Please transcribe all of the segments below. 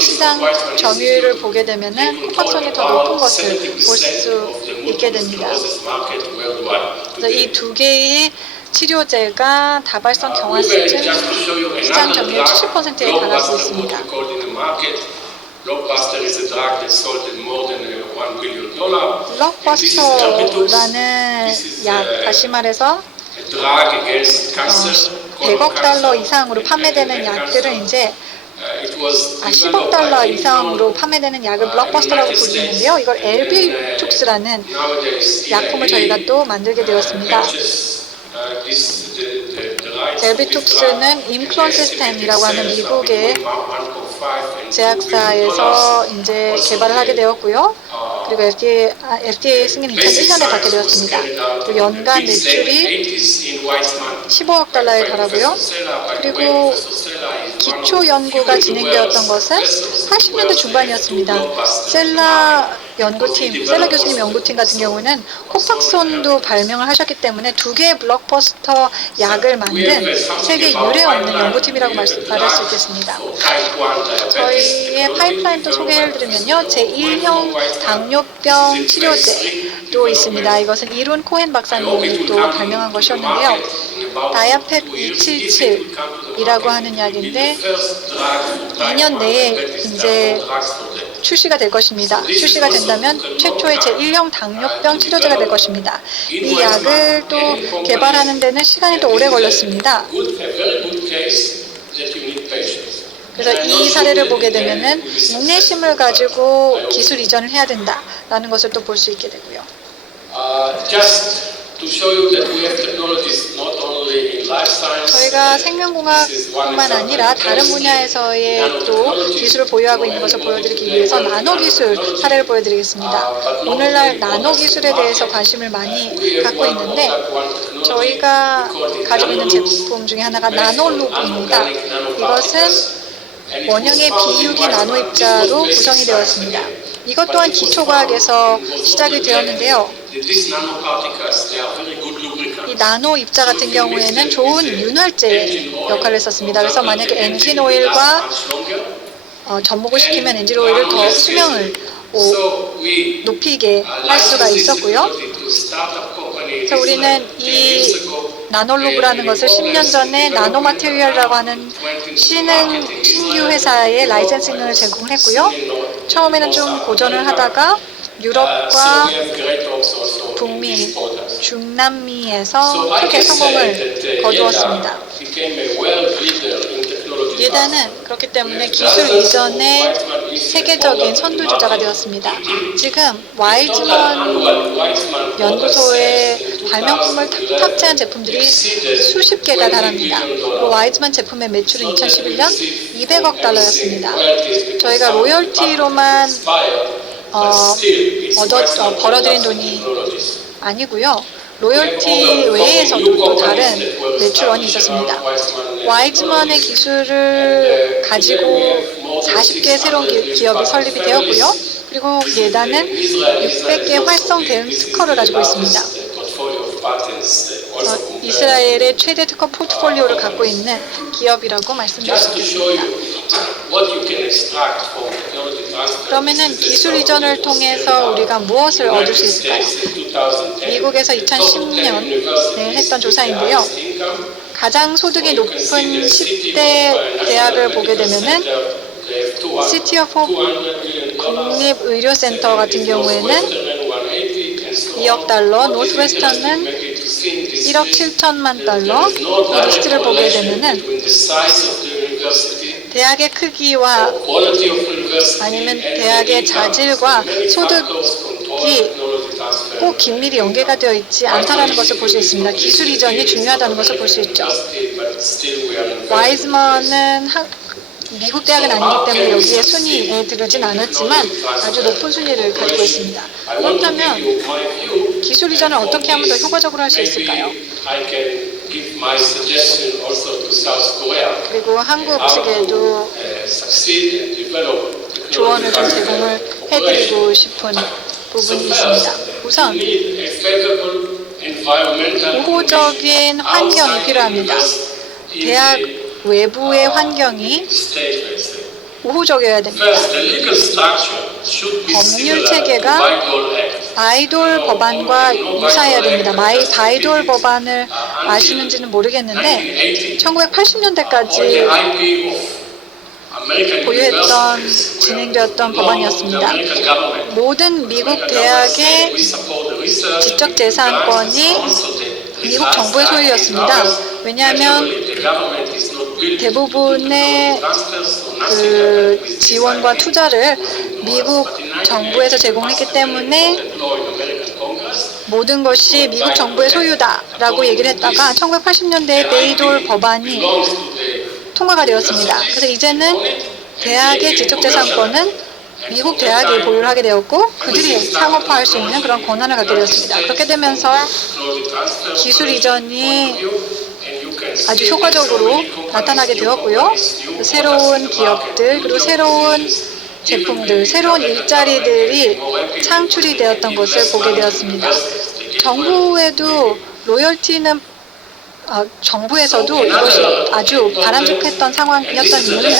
시장 점유율을 보게 되면은 코팍손이 더 높은 것을 볼 수 있게 됩니다. 그래서 이 두 개의 치료제가 다발성 경화증 시장 점유율 70%에 달하고 있습니다. 블록버스터라는 약, 다시 말해서 100억 달러 이상으로 판매되는 약들은 이제 10억 달러 이상으로 판매되는 약을 블록버스터라고 부르는데요. 이걸 엘비툭스라는 약품을 저희가 또 만들게 되었습니다. 엘비툭스는 임클론 시스템이라고 하는 미국의 제약사에서 이제 개발을 하게 되었고요. 그리고 FDA 승인 2001년에 받게 되었습니다. 그리고 연간 매출이 15억 달러에 달하고요. 그리고 기초 연구가 진행되었던 것은 80년대 중반이었습니다. 셀라 교수님 연구팀 같은 경우는 코팍손도 발명을 하셨기 때문에 두 개의 블록버스터 약을 만든 세계 유례 없는 연구팀이라고 말할 수 있겠습니다. 저희의 파이프라인도 소개를 드리면요. 제1형 당뇨병 치료제도 있습니다. 이것은 이룬 코헨 박사님이 또 발명한 것이었는데요. 다이아펫 277이라고 하는 약인데 2년 내에 이제 출시가 될 것입니다. 출시가 된다면 최초의 제1형 당뇨병 치료제가 될 것입니다. 이 약을 또 개발하는 데는 시간이 또 오래 걸렸습니다. 그래서 이 사례를 보게 되면은 인내심을 가지고 기술 이전을 해야 된다라는 것을 또 볼 수 있게 되고요. 저희가 생명공학뿐만 아니라 다른 분야에서의 또 기술을 보유하고 있는 것을 보여드리기 위해서 나노 기술 사례를 보여드리겠습니다. 오늘날 나노 기술에 대해서 관심을 많이 갖고 있는데 저희가 가지고 있는 제품 중에 하나가 나노루브입니다. 이것은 원형의 비유기 나노 입자로 구성이 되었습니다. 이것 또한 기초과학에서 시작이 되었는데요. 이 나노 입자 같은 경우에는 좋은 윤활제 역할을 했었습니다. 그래서 만약에 엔진 오일과 접목을 시키면 엔진 오일을 더 수명을 높이게 할 수가 있었고요. 그래서 우리는 이 나노루브라는 것을 10년 전에 나노마테리얼이라고 하는 신규 회사에 라이센싱을 제공했고요. 처음에는 좀 고전을 하다가 유럽과 북미, 중남미에서 크게 성공을 거두었습니다. 예단은 그렇기 때문에 기술 이전의 세계적인 선두주자가 되었습니다. 지금 와이즈먼 연구소의 발명품을 탑재한 제품들이 수십 개가 달합니다. 와이즈먼 제품의 매출은 2011년 200억 달러였습니다. 저희가 로열티로만 벌어들인 돈이 아니고요. 로열티 외에서도 또 다른 매출원이 있었습니다. 와이즈먼의 기술을 가지고 40개의 새로운 기업이 설립이 되었고요. 그리고 예단은 600개 활성 대응 특허를 가지고 있습니다. 이스라엘의 최대 특허 포트폴리오를 갖고 있는 기업이라고 말씀드릴 수 있겠습니다. 그러면은 기술 이전을 통해서 우리가 무엇을 얻을 수 있을까요? 미국에서 2010년에 했던 조사인데요. 가장 소득이 높은 10대 대학을 보게 되면은 시티 오브 국립의료센터 같은 경우에는 2억 달러, 노스웨스턴은 1억 7천만 달러. 이 리스트를 보게 되면은 대학의 크기와 아니면 대학의 자질과 소득이 꼭 긴밀히 연계가 되어 있지 않다는 것을 볼 수 있습니다. 기술 이전이 중요하다는 것을 볼 수 있죠. 와이즈먼은 미국 대학은 아니기 때문에 여기에 순위에 들어진 않았지만 아주 높은 순위를 가지고 있습니다. 그렇다면 기술 이전을 어떻게 하면 더 효과적으로 할 수 있을까요? 그리고 한국 측에도 조언을 좀 제공을 해드리고 싶은 부분이 있습니다. 우선 우호적인 환경이 필요합니다. 대학 외부의 환경이 우호적이어야 됩니다. 법률 체계가 바이돌 법안과 유사해야 됩니다. 바이돌 법안을 아시는지는 모르겠는데 1980년대까지 진행되었던 법안이었습니다. 모든 미국 대학의 지적재산권이 미국 정부의 소유였습니다. 왜냐하면 대부분의 그 지원과 투자를 미국 정부에서 제공했기 때문에 모든 것이 미국 정부의 소유다라고 얘기를 했다가 1980년대에 베이돌 법안이 통과가 되었습니다. 그래서 이제는 대학의 지적재산권은 미국 대학이 보유를 하게 되었고 그들이 상업화할 수 있는 그런 권한을 갖게 되었습니다. 그렇게 되면서 기술 이전이 아주 효과적으로 나타나게 되었고요. 새로운 기업들 그리고 새로운 제품들, 새로운 일자리들이 창출이 되었던 것을 보게 되었습니다. 정부에도 로열티는 정부에서도 이것이 아주 바람직했던 상황이었던 이유는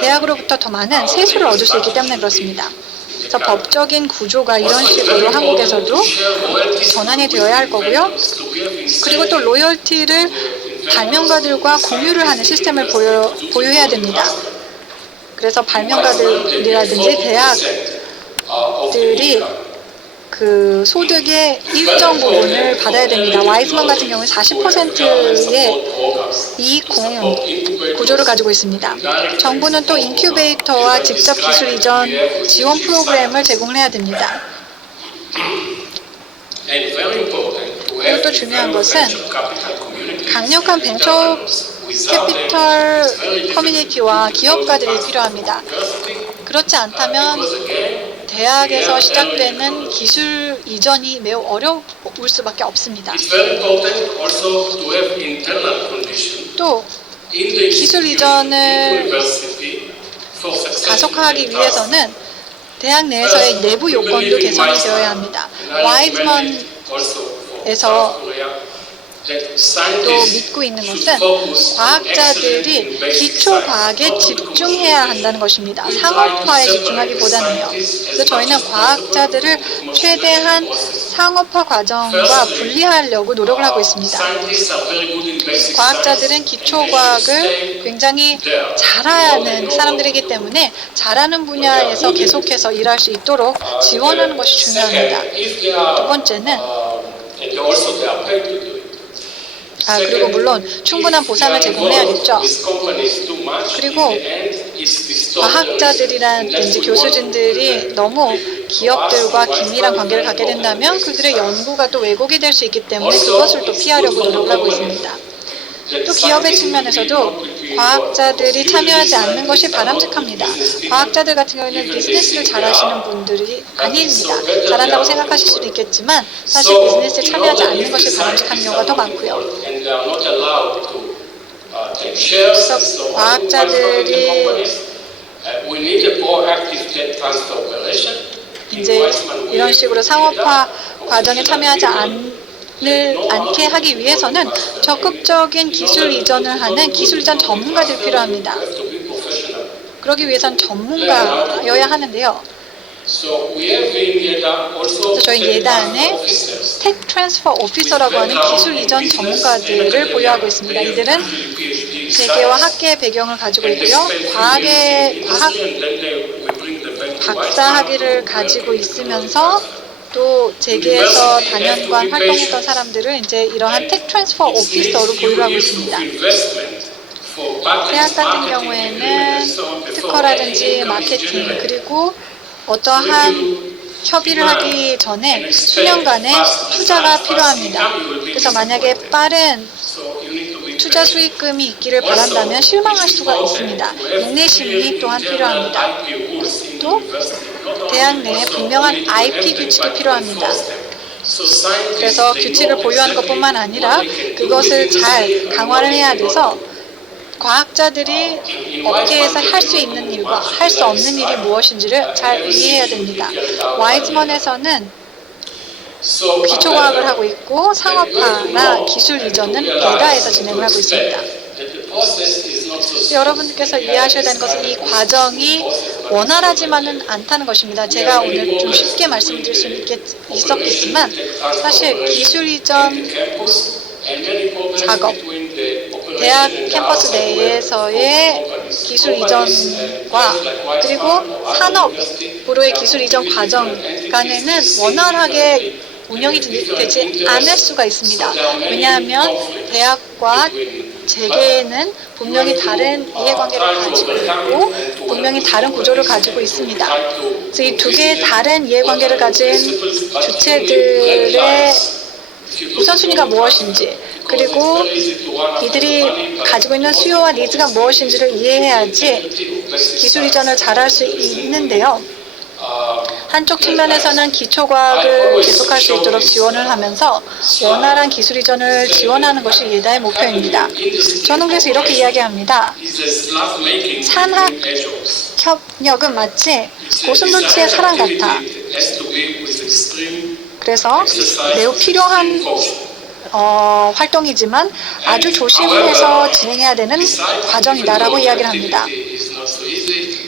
대학으로부터 더 많은 세수를 얻을 수 있기 때문에 그렇습니다. 그래서 법적인 구조가 이런 식으로 한국에서도 전환이 되어야 할 거고요. 그리고 또 로열티를 발명가들과 공유를 하는 시스템을 보유해야 됩니다. 그래서 발명가들이라든지 대학들이 그 소득의 일정 부분을 받아야 됩니다. 와이즈먼 같은 경우는 40%의 이익 공유 구조를 가지고 있습니다. 정부는 또 인큐베이터와 직접 기술 이전 지원 프로그램을 제공을 해야 됩니다. 그리고 또 중요한 것은 강력한 벤처 캐피털 커뮤니티와 기업가들이 필요합니다. 그렇지 않다면 대학에서 시작되는 기술 이전이 매우 어려울 수밖에 없습니다. 또 기술 이전을 가속화하기 위해서는 대학 내에서의 내부 요건도 개선이 되어야 합니다. 와이즈먼에서 또 믿고 있는 것은 과학자들이 기초과학에 집중해야 한다는 것입니다. 상업화에 집중하기보다는요. 그래서 저희는 과학자들을 최대한 상업화 과정과 분리하려고 노력을 하고 있습니다. 과학자들은 기초과학을 굉장히 잘하는 사람들이기 때문에 잘하는 분야에서 계속해서 일할 수 있도록 지원하는 것이 중요합니다. 두 번째는 그리고 물론 충분한 보상을 제공해야겠죠. 그리고 과학자들이라든지 교수진들이 너무 기업들과 긴밀한 관계를 갖게 된다면 그들의 연구가 또 왜곡이 될 수 있기 때문에 그것을 또 피하려고 노력하고 있습니다. 또 기업의 측면에서도 과학자들이 참여하지 않는 것이 바람직합니다. 과학자들 같은 경우에는 비즈니스를 잘하시는 분들이 아닙니다. 잘한다고 생각하실 수도 있겠지만 사실 비즈니스에 참여하지 않는 것이 바람직한 경우가 더 많고요. 그래서 과학자들이 이제 이런 식으로 상업화 과정에 참여하지 않게 하기 위해서는 적극적인 기술 이전을 하는 기술 이전 전문가들이 필요합니다. 그러기 위해서는 전문가여야 하는데요. 그래서 저희 예단에 텍 트랜스퍼 오피서라고 하는 기술 이전 전문가들을 보유하고 있습니다. 이들은 재계와 학계의 배경을 가지고 있고요. 과학 박사 학위를 가지고 있으면서 또 재계에서 단연간 활동했던 사람들을 이제 이러한 텍 트랜스퍼 오피서로 보유를 하고 있습니다. 대학 같은 경우에는 특허라든지 마케팅 그리고 어떠한 협의를 하기 전에 수년간의 투자가 필요합니다. 그래서 만약에 빠른 투자 수익금이 있기를 바란다면 실망할 수가 있습니다. 인내심이 또한 필요합니다. 또 대학 내에 분명한 IP 규칙이 필요합니다. 그래서 규칙을 보유하는 것뿐만 아니라 그것을 잘 강화를 해야 돼서 과학자들이 업계에서 할 수 있는 일과 할 수 없는 일이 무엇인지를 잘 이해해야 됩니다. 와이즈먼에서는 기초과학을 하고 있고 상업화나 기술 이전은 예다에서 진행을 하고 있습니다. 여러분들께서 이해하셔야 되는 것은 이 과정이 원활하지만은 않다는 것입니다. 제가 오늘 좀 쉽게 말씀드릴 수 있었겠지만 사실 기술 이전 작업, 대학 캠퍼스 내에서의 기술 이전과 그리고 산업으로의 기술 이전 과정 간에는 원활하게 운영이 되지 않을 수가 있습니다. 왜냐하면 대학과 재계는 분명히 다른 이해관계를 가지고 있고 분명히 다른 구조를 가지고 있습니다. 그래서 이 두 개의 다른 이해관계를 가진 주체들의 우선순위가 무엇인지 그리고 이들이 가지고 있는 수요와 니즈가 무엇인지를 이해해야지 기술 이전을 잘할 수 있는데요. 한쪽 측면에서는 기초과학을 계속할 수 있도록 지원을 하면서 원활한 기술 이전을 지원하는 것이 예다의 목표입니다. 저는 그래서 이렇게 이야기합니다. 산학협력은 마치 고슴도치의 사랑 같아. 그래서 매우 필요한 활동이지만 아주 조심해서 진행해야 되는 과정이다라고 이야기를 합니다.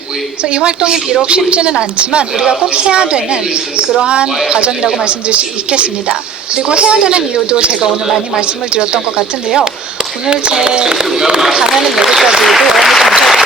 그래서 이 활동이 비록 쉽지는 않지만 우리가 꼭 해야 되는 그러한 과정이라고 말씀드릴 수 있겠습니다. 그리고 해야 되는 이유도 제가 오늘 많이 말씀을 드렸던 것 같은데요. 오늘 제 강연은 여기까지이고 여러분들